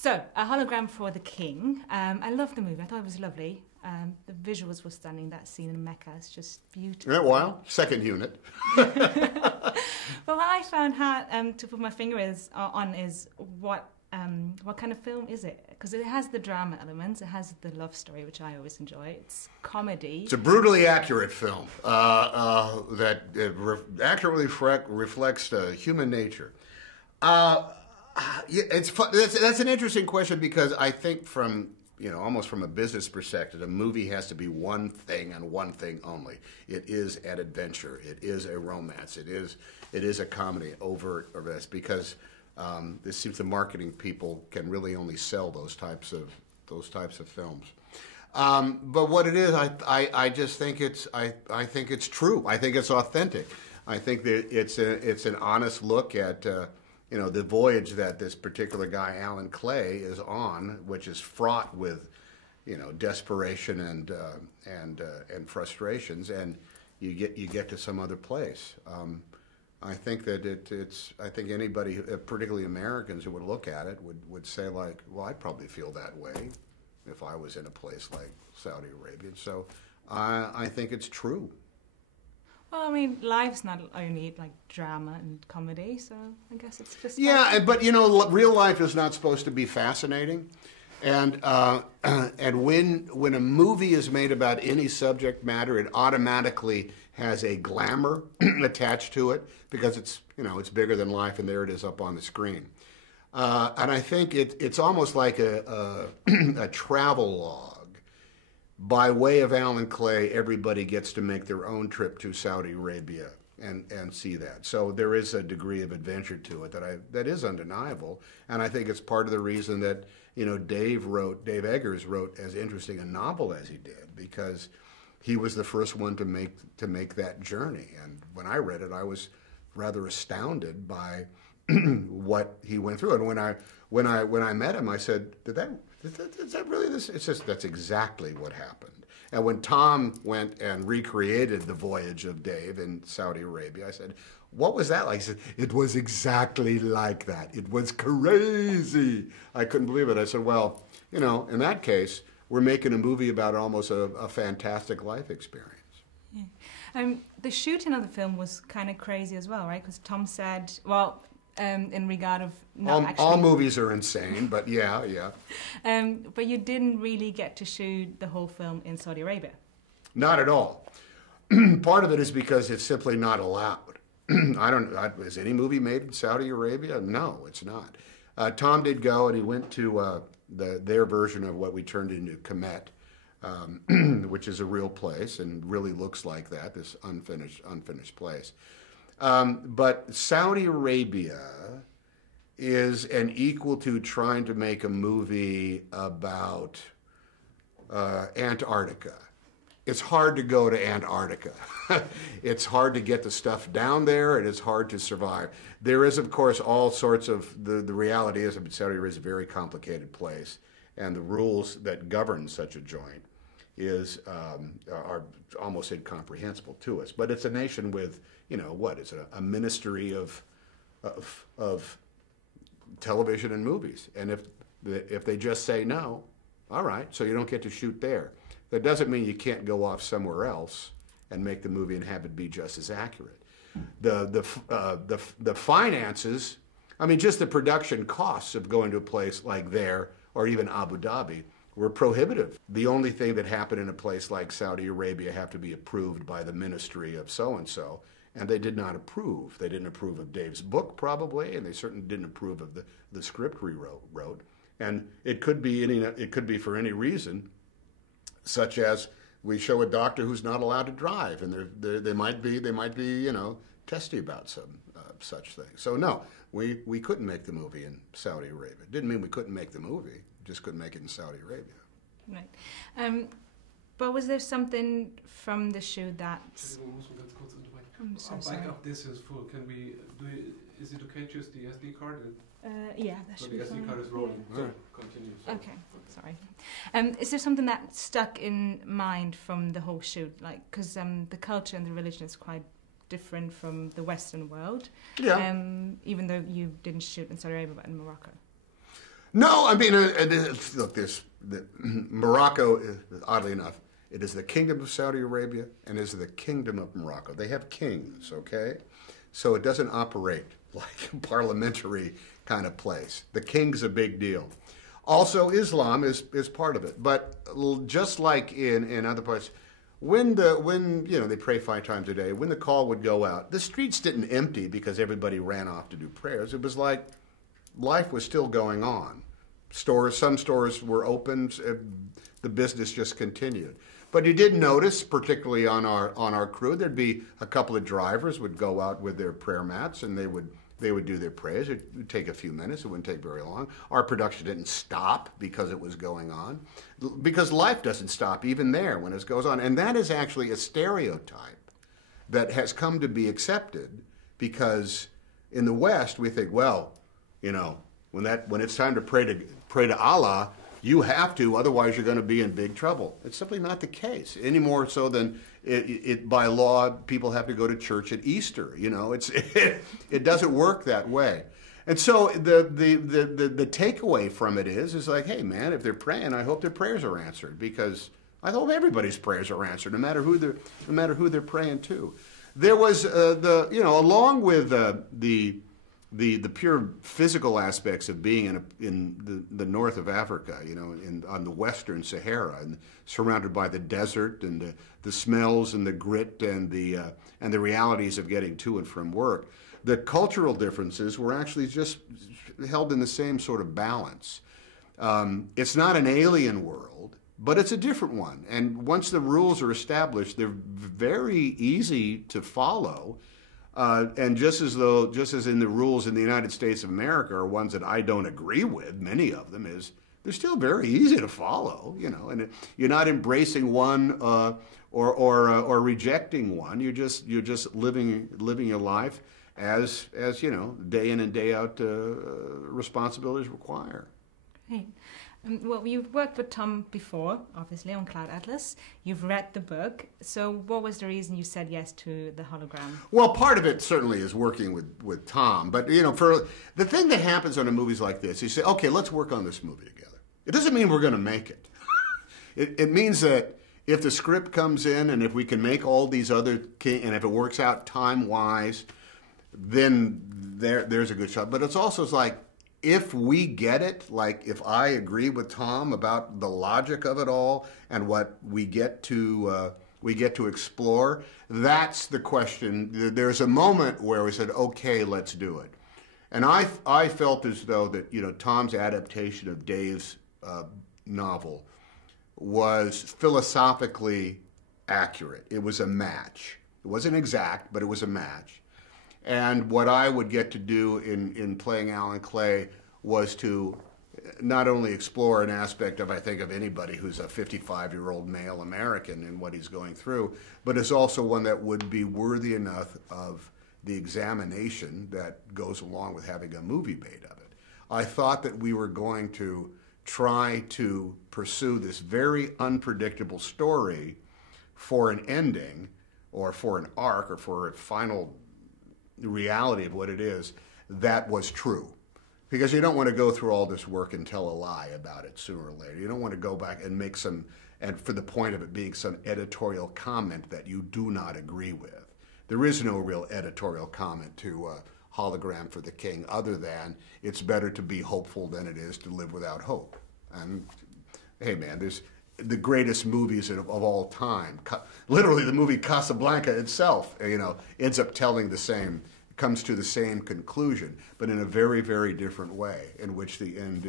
So, A Hologram for the King. I loved the movie. I thought it was lovely. The visuals were stunning. That scene in Mecca is just beautiful. Yeah, well, second unit. But what I found hard to put my finger on is what kind of film is it? Because it has the drama elements, it has the love story, which I always enjoy. It's comedy. It's a brutally accurate film that accurately reflects human nature. It's fun. That's an interesting question because I think from almost from a business perspective, a movie has to be one thing and one thing only. It is an adventure. It is a romance. It is a comedy over this because it seems the marketing people can really only sell those types of films. But what it is, I just think I think it's true. I think it's authentic. I think that it's an honest look at the voyage that this particular guy, Alan Clay, is on, which is fraught with, desperation and frustrations, and you get to some other place. I think that I think anybody, particularly Americans who would look at it, would say like, well, I'd probably feel that way if I was in a place like Saudi Arabia. So I think it's true. Well, I mean, life's not only like drama and comedy, so I guess it's just... Yeah, but real life is not supposed to be fascinating. And when a movie is made about any subject matter, it automatically has a glamour attached to it because it's bigger than life, and there it is up on the screen. And I think it's almost like a travel log. By way of Alan Clay, everybody gets to make their own trip to Saudi Arabia and see that. So there is a degree of adventure to it that is undeniable, and I think it's part of the reason that Dave Eggers wrote as interesting a novel as he did, because he was the first one to make that journey. And when I read it, I was rather astounded by what he went through. And when I met him, I said, is that really this? It's just, that's exactly what happened. And when Tom went and recreated the voyage of Dave in Saudi Arabia, I said, what was that like? He said, it was exactly like that. It was crazy. I couldn't believe it. I said, well, in that case, we're making a movie about almost a fantastic life experience. Yeah. The shooting of the film was kind of crazy as well, right? Because Tom said, well, in regard of not actually... All movies are insane, but yeah. But you didn't really get to shoot the whole film in Saudi Arabia. Not at all. Part of it is because it's simply not allowed. Is any movie made in Saudi Arabia? No, it's not. Tom did go, and he went to their version of what we turned into Kemet, which is a real place and really looks like that, this unfinished place. But Saudi Arabia is an equal to trying to make a movie about Antarctica. It's hard to go to Antarctica. It's hard to get the stuff down there, and it's hard to survive. There is, of course, all sorts of, the reality is that Saudi Arabia is a very complicated place, and the rules that govern such a joint are almost incomprehensible to us. But it's a nation with, it's a ministry of television and movies. And if they just say no, all right, so you don't get to shoot there. That doesn't mean you can't go off somewhere else and make the movie and have it be just as accurate. The finances, I mean, just the production costs of going to a place like there or even Abu Dhabi were prohibitive. The only thing that happened in a place like Saudi Arabia have to be approved by the ministry of so-and-so, and they did not approve. They didn't approve of Dave's book, probably, and they certainly didn't approve of the script we wrote. And it could be for any reason, such as we show a doctor who's not allowed to drive, and they might be testy about some such things. So no, we couldn't make the movie in Saudi Arabia. It didn't mean we couldn't make the movie, just couldn't make it in Saudi Arabia. Right. But was there something from the shoot that... I'm so sorry. Backup disk is full. Is it okay to use the SD card? Yeah, that should be fine. So the SD card is rolling. Yeah. So continue. So. Okay, sorry. Is there something that stuck in mind from the whole shoot? Like, because the culture and the religion is quite different from the Western world. Yeah. Even though you didn't shoot in Saudi Arabia, but in Morocco. No, I mean, look, Morocco, oddly enough, it is the Kingdom of Saudi Arabia and is the Kingdom of Morocco. They have kings, okay? So it doesn't operate like a parliamentary kind of place. The king's a big deal. Also, Islam is part of it. But just like in other parts, when they pray 5 times a day, when the call would go out, the streets didn't empty because everybody ran off to do prayers. It was like life was still going on. Some stores were open. The business just continued. But you did notice, particularly on our crew, there'd be a couple of drivers would go out with their prayer mats and they would do their prayers. It would take a few minutes. It wouldn't take very long. Our production didn't stop because it was going on, because life doesn't stop even there when it goes on. And that is actually a stereotype that has come to be accepted, because in the West we think, well, when it's time to pray to Allah, you have to, otherwise you're going to be in big trouble. It's simply not the case, any more so than by law people have to go to church at Easter. It doesn't work that way. And so the takeaway from it is like, hey man, if they're praying, I hope their prayers are answered, because I hope everybody's prayers are answered, no matter who they're praying to. There was along with the pure physical aspects of being in the north of Africa, on the Western Sahara, and surrounded by the desert and the smells and the grit and the realities of getting to and from work, the cultural differences were actually just held in the same sort of balance. It's not an alien world, but it's a different one. And once the rules are established, they're very easy to follow. And just as in the rules in the United States of America are ones that I don't agree with, many of them they're still very easy to follow, and you're not embracing one or rejecting one. You're just living your life as day in and day out responsibilities require. Great. Well, you've worked with Tom before, obviously, on Cloud Atlas. You've read the book. So what was the reason you said yes to the hologram? Well, part of it certainly is working with Tom. But, for the thing that happens on movies like this, you say, okay, let's work on this movie together. It doesn't mean we're going to make it. It means that if the script comes in and if we can make all these and if it works out time-wise, then there's a good shot. But it's like, if we get it, like if I agree with Tom about the logic of it all and what we get to explore, that's the question. There's a moment where we said, okay, let's do it. And I felt as though that Tom's adaptation of Dave's novel was philosophically accurate. It was a match. It wasn't exact, but it was a match. And what I would get to do in playing Alan Clay was to not only explore an aspect of anybody who's a 55-year-old male American and what he's going through, but is also one that would be worthy enough of the examination that goes along with having a movie made of it. I thought that we were going to try to pursue this very unpredictable story for an ending, or for an arc, or for a final reality of what it is that was true. Because you don't want to go through all this work and tell a lie about it sooner or later. You don't want to go back and make and for the point of it being some editorial comment that you do not agree with. There is no real editorial comment to Hologram for the King, other than it's better to be hopeful than it is to live without hope. And hey man, there's the greatest movies of all time. Literally, the movie Casablanca itself, ends up comes to the same conclusion, but in a very, very different way, in which the end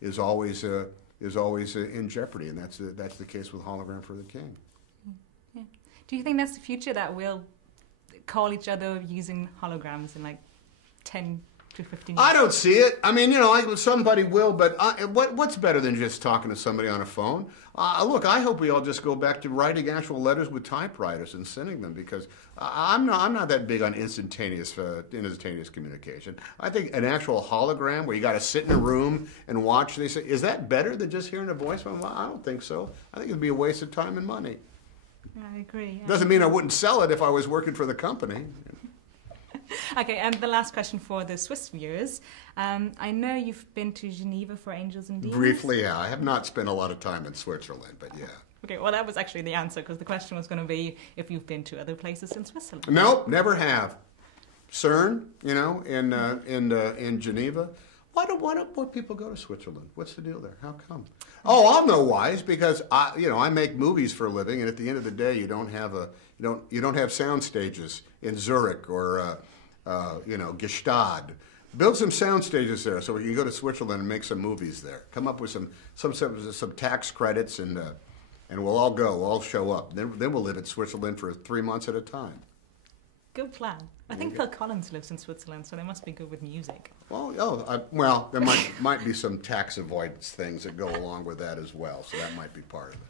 is always in jeopardy, and that's the case with Hologram for the King. Yeah. Do you think that's the future, that we'll call each other using holograms in like 10 to 15 years? I don't see it. I mean, somebody will, but what's better than just talking to somebody on a phone? Look, I hope we all just go back to writing actual letters with typewriters and sending them, because I'm not that big on instantaneous communication. I think an actual hologram where you got to sit in a room and watch, they say, is that better than just hearing a voice? Well, I don't think so. I think it'd be a waste of time and money. I agree. Doesn't mean I wouldn't sell it if I was working for the company. Okay, and the last question for the Swiss viewers. I know you've been to Geneva for Angels and Demons. Briefly, yeah. I have not spent a lot of time in Switzerland, but yeah. Okay, well, that was actually the answer, because the question was going to be if you've been to other places in Switzerland. Nope, never have. CERN, you know, in Geneva. Why do people go to Switzerland? What's the deal there? How come? Oh, I'll know why. It's because I make movies for a living, and at the end of the day, you don't have sound stages in Zurich or Gstaad. Build some sound stages there so we can go to Switzerland and make some movies there. Come up with some tax credits, and we'll all go. We'll all show up. Then we'll live in Switzerland for 3 months at a time. Good plan. I think Phil Collins lives in Switzerland, so they must be good with music. Well, there might be some tax avoidance things that go along with that as well, so that might be part of it.